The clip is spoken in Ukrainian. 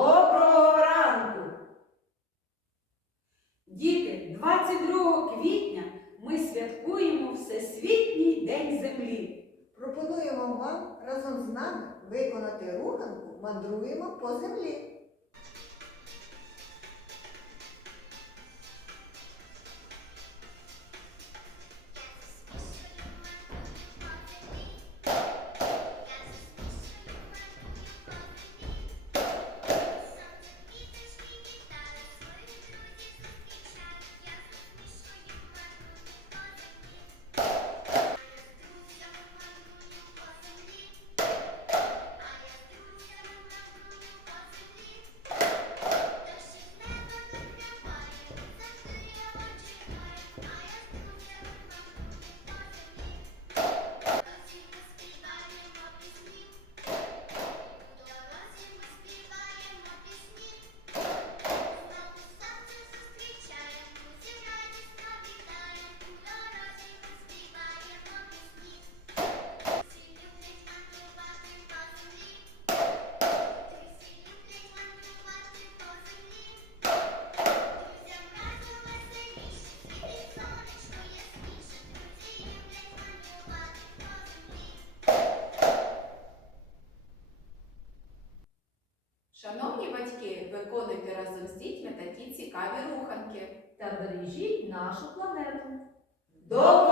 Доброго ранку! Діти, 22 квітня ми святкуємо Всесвітній день землі. Пропонуємо вам разом з нами виконати руханку Мандруємо по землі. Шановні батьки, виконуйте разом з дітьми такі цікаві руханки. та бережіть нашу планету. До!